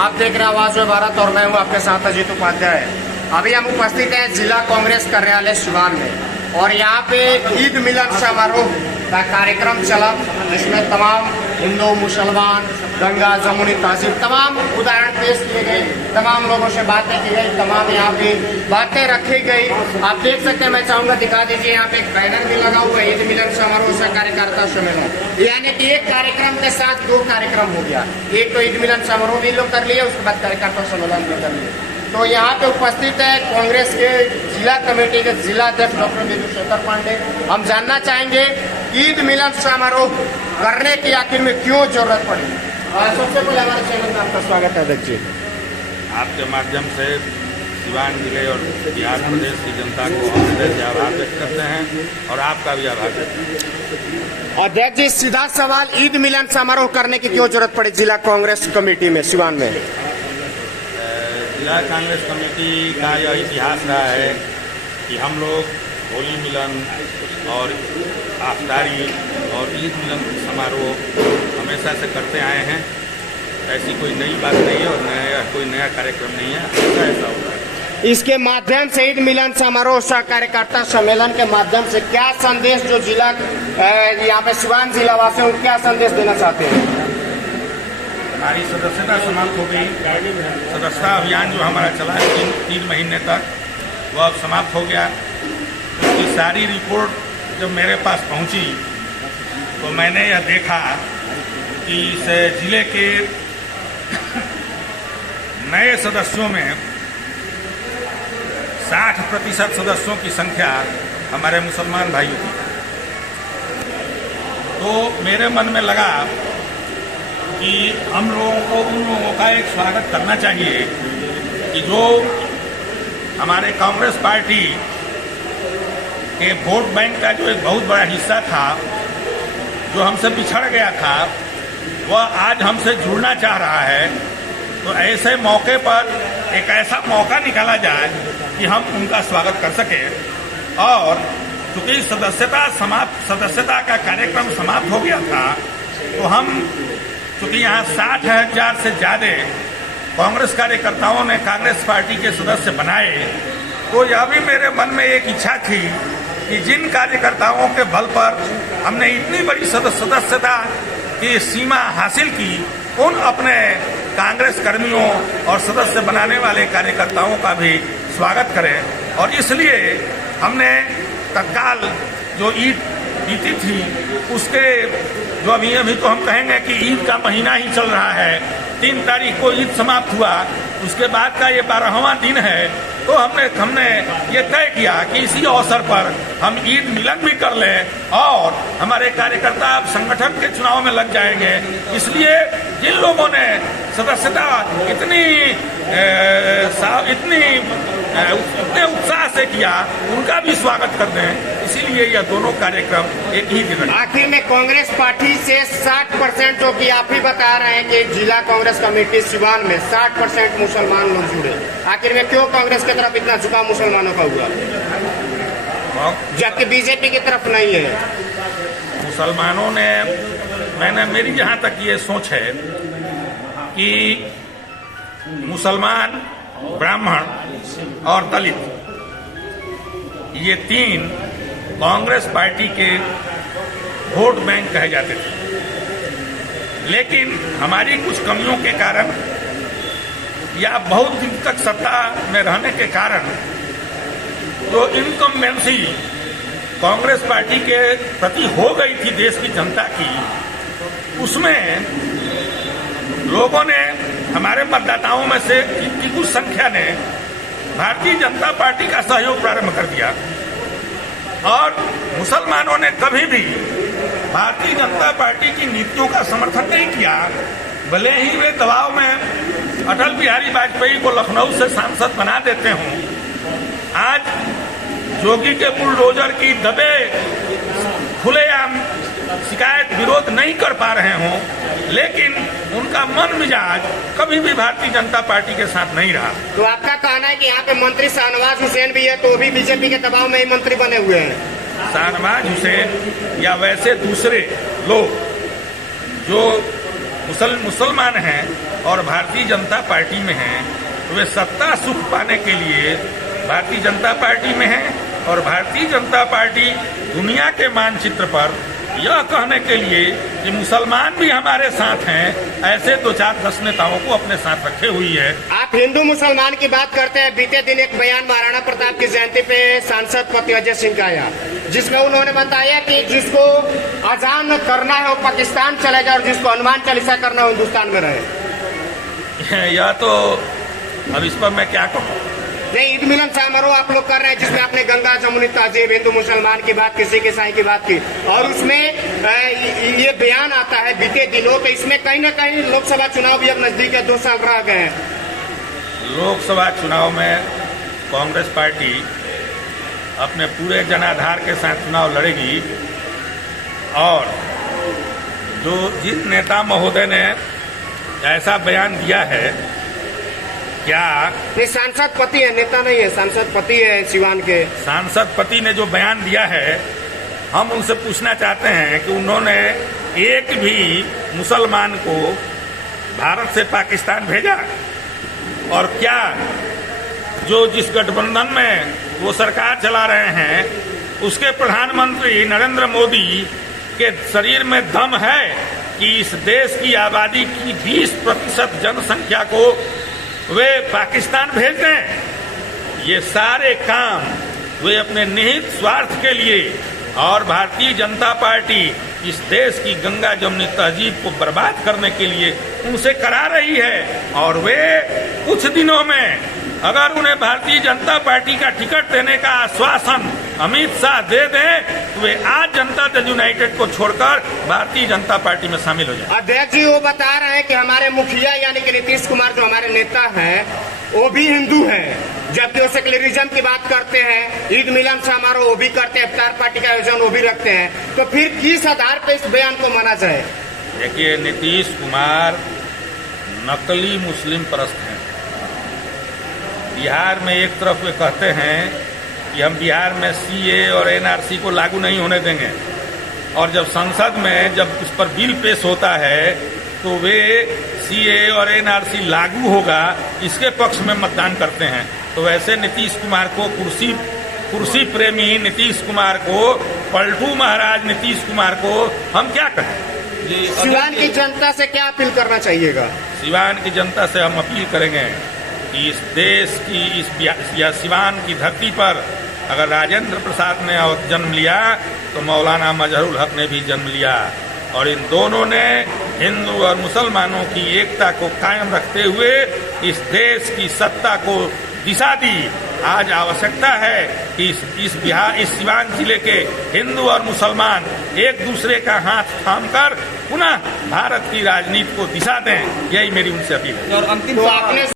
आप देख रहे हैं आवाज में भारत और मैं हूं आपके साथ अजीत उपाध्याय। अभी हम उपस्थित हैं जिला कांग्रेस कार्यालय सिवान में और यहाँ पे ईद मिलन समारोह का कार्यक्रम चला, जिसमें तमाम हिंदू मुसलमान गंगा जमुनी तहजीब तमाम उदाहरण पेश किए गए, तमाम लोगों से बातें की गई, तमाम यहाँ पे बातें रखी गई। आप देख सकते हैं, मैं चाहूंगा दिखा दीजिए, यहाँ पे एक बैनर भी लगा हुआ है ईद मिलन समारोह से कार्यकर्ता सम्मेलन, यानी कि एक कार्यक्रम के साथ दो कार्यक्रम हो गया। एक तो ईद मिलन समारोह भी लोग कर लिए, उसके बाद कार्यकर्ता सम्मेलन भी कर लिए। तो यहाँ पे उपस्थित है कांग्रेस के जिला कमेटी के जिला अध्यक्ष डॉक्टर विदुशेखर पांडे। हम जानना चाहेंगे ईद मिलन समारोह करने की आखिर में क्यों जरूरत पड़ी। सबसे पहले हमारे चैनल में आपका स्वागत है अध्यक्ष जी। आपके माध्यम से सिवान जिले और बिहार प्रदेश की जनता को हम हृदय से आभार व्यक्त करते हैं और आपका भी आभार व्यक्त करते हैं। अध्यक्ष जी, सीधा सवाल, ईद मिलन समारोह करने की क्यों जरूरत पड़ी जिला कांग्रेस कमेटी में सिवान में? जिला कांग्रेस कमेटी का यह इतिहास रहा है कि हम लोग होली मिलन और आफ्तारी और ईद मिलन समारोह हमेशा से करते आए हैं। ऐसी कोई नई बात नहीं है और कोई नया कार्यक्रम नहीं है, ऐसा होता है। इसके माध्यम से ईद मिलन समारोह सह कार्यकर्ता सम्मेलन के माध्यम से क्या संदेश जो जिला यहाँ पे सिवान जिला वासियों को क्या संदेश देना चाहते हैं? हमारी सदस्यता समाप्त हो गई। सदस्यता अभियान जो हमारा चला है 3 महीने तक, वह अब समाप्त हो गया। उसकी सारी रिपोर्ट जब मेरे पास पहुंची तो मैंने यह देखा कि इस जिले के नए सदस्यों में 60% सदस्यों की संख्या हमारे मुसलमान भाइयों की। तो मेरे मन में लगा कि हम लोगों को उन लोगों का एक स्वागत करना चाहिए कि जो हमारे कांग्रेस पार्टी के वोट बैंक का जो एक बहुत बड़ा हिस्सा था, जो हमसे पिछड़ गया था, वह आज हमसे जुड़ना चाह रहा है। तो ऐसे मौके पर एक ऐसा मौका निकाला जाए कि हम उनका स्वागत कर सकें। और चूंकि सदस्यता का कार्यक्रम समाप्त हो गया था, तो हम चूंकि यहाँ 60,000 से ज्यादा कांग्रेस कार्यकर्ताओं ने कांग्रेस पार्टी के सदस्य बनाए, तो यह भी मेरे मन में एक इच्छा थी कि जिन कार्यकर्ताओं के बल पर हमने इतनी बड़ी सदस्यता की सीमा हासिल की, उन अपने कांग्रेस कर्मियों और सदस्य बनाने वाले कार्यकर्ताओं का भी स्वागत करें। और इसलिए हमने तत्काल जो ईद बीती थी उसके जो अभी तो हम कहेंगे कि ईद का महीना ही चल रहा है, 3 तारीख को ईद समाप्त हुआ, उसके बाद का ये 12वां दिन है। तो हमने ये तय किया कि इसी अवसर पर हम ईद मिलन भी कर लें और हमारे कार्यकर्ता अब संगठन के चुनाव में लग जाएंगे। इसलिए जिन लोगों ने सदस्यता इतने इतने उत्साह से किया, उनका भी स्वागत कर दें। इसीलिए यह दोनों कार्यक्रम एक ही दिन। आखिर में कांग्रेस पार्टी से 60% जो कि आप ही बता रहे हैं कि जिला कांग्रेस कमेटी सिवान में 60% मुसलमान लोग जुड़े, आखिर में क्यों कांग्रेस की तरफ इतना झुकाव मुसलमानों का हुआ जबकि बीजेपी की तरफ नहीं है? मुसलमानों ने, मेरी जहां तक ये सोच है कि मुसलमान, ब्राह्मण और दलित, ये 3 कांग्रेस पार्टी के वोट बैंक कहे जाते थे। लेकिन हमारी कुछ कमियों के कारण या बहुत दिन तक सत्ता में रहने के कारण जो इनकम्बेंसी कांग्रेस पार्टी के प्रति हो गई थी देश की जनता की, उसमें लोगों ने, हमारे मतदाताओं में से की कुछ संख्या ने भारतीय जनता पार्टी का सहयोग प्रारंभ कर दिया। और मुसलमानों ने कभी भी भारतीय जनता पार्टी की नीतियों का समर्थन नहीं किया, भले ही वे दबाव में अटल बिहारी वाजपेयी को लखनऊ से सांसद बना देते हों, आज योगी के बुलडोजर की दबे खुलेआम शिकायत विरोध नहीं कर पा रहे हों, लेकिन उनका मन मिजाज कभी भी भारतीय जनता पार्टी के साथ नहीं रहा। तो आपका कहना है कि यहाँ पे मंत्री शाहनवाज हुसैन भी है, तो भी बीजेपी के दबाव में ही मंत्री बने हुए हैं? शाहनवाज हुसैन या वैसे दूसरे लोग जो मुसलमान हैं, और भारतीय जनता पार्टी में हैं, वे सत्ता सुख पाने के लिए भारतीय जनता पार्टी में हैं और भारतीय जनता पार्टी दुनिया के मानचित्र पर यह कहने के लिए कि मुसलमान भी हमारे साथ हैं, ऐसे 2-4-10 नेताओं को अपने साथ रखे हुई है। आप हिंदू मुसलमान की बात करते हैं। बीते दिन एक बयान महाराणा प्रताप की जयंती पे सांसद पति अजय सिंह का आया, जिसमें उन्होंने बताया कि जिसको अजान करना है वो पाकिस्तान चले जाए और जिसको हनुमान चालीसा करना हो हिंदुस्तान में रहे। यह तो अब इस पर मैं क्या कहूँ। नहीं, ईद मिलन समारोह आप लोग कर रहे हैं जिसमें आपने गंगा जमुनी तहजीब, हिंदू मुसलमान की बात, किसी के ईसाई की बात की, और उसमें ये बयान आता है बीते दिनों, तो इसमें कहीं ना कहीं लोकसभा चुनाव भी अब नजदीक है, 2 साल रह गए हैं। लोकसभा चुनाव में कांग्रेस पार्टी अपने पूरे जनाधार के साथ चुनाव लड़ेगी और जो जिस नेता महोदय ने ऐसा बयान दिया है, क्या ये सांसद पति है, नेता नहीं है, सांसद पति है सिवान के। सांसद पति ने जो बयान दिया है, हम उनसे पूछना चाहते हैं कि उन्होंने एक भी मुसलमान को भारत से पाकिस्तान भेजा, और क्या जो जिस गठबंधन में वो सरकार चला रहे हैं उसके प्रधानमंत्री नरेंद्र मोदी के शरीर में दम है कि इस देश की आबादी की 20% जनसंख्या को वे पाकिस्तान भेज दें। ये सारे काम वे अपने निहित स्वार्थ के लिए, और भारतीय जनता पार्टी इस देश की गंगा जमुनी तहजीब को बर्बाद करने के लिए उनसे करा रही है। और वे कुछ दिनों में अगर उन्हें भारतीय जनता पार्टी का टिकट देने का आश्वासन अमित शाह दे दें तो वे आज जनता दल यूनाइटेड को छोड़कर भारतीय जनता पार्टी में शामिल हो जाए। अध्यक्ष जी वो बता रहे हैं कि हमारे मुखिया यानी कि नीतीश कुमार जो हमारे नेता हैं वो भी हिंदू हैं, जबकि वो सेक्युलरिज्म की बात करते हैं, ईद मिलन समारोह वो भी करते हैं, इफ्तार पार्टी का आयोजन वो भी रखते हैं, तो फिर किस आधार पर इस बयान को माना जाए? देखिए, नीतीश कुमार नकली मुस्लिम परस्त हैं। बिहार में एक तरफ वे कहते हैं कि हम बिहार में सीए और एनआरसी को लागू नहीं होने देंगे, और जब संसद में जब उस पर बिल पेश होता है तो वे सीए और एनआरसी लागू होगा इसके पक्ष में मतदान करते हैं। तो वैसे नीतीश कुमार को कुर्सी प्रेमी नीतीश कुमार को, पलटू महाराज नीतीश कुमार को हम क्या कहें। सिवान की जनता से क्या अपील करना चाहिएगा? सिवान की जनता से हम अपील करेंगे कि इस देश की या सिवान की धरती पर अगर राजेंद्र प्रसाद ने जन्म लिया तो मौलाना मजहरुल हक ने भी जन्म लिया, और इन दोनों ने हिंदू और मुसलमानों की एकता को कायम रखते हुए इस देश की सत्ता को दिशा दी। आज आवश्यकता है कि इस सिवान जिले के हिंदू और मुसलमान एक दूसरे का हाथ थामकर पुनः भारत की राजनीति को दिशा दें, यही मेरी उनसे अपील है। और अंतिम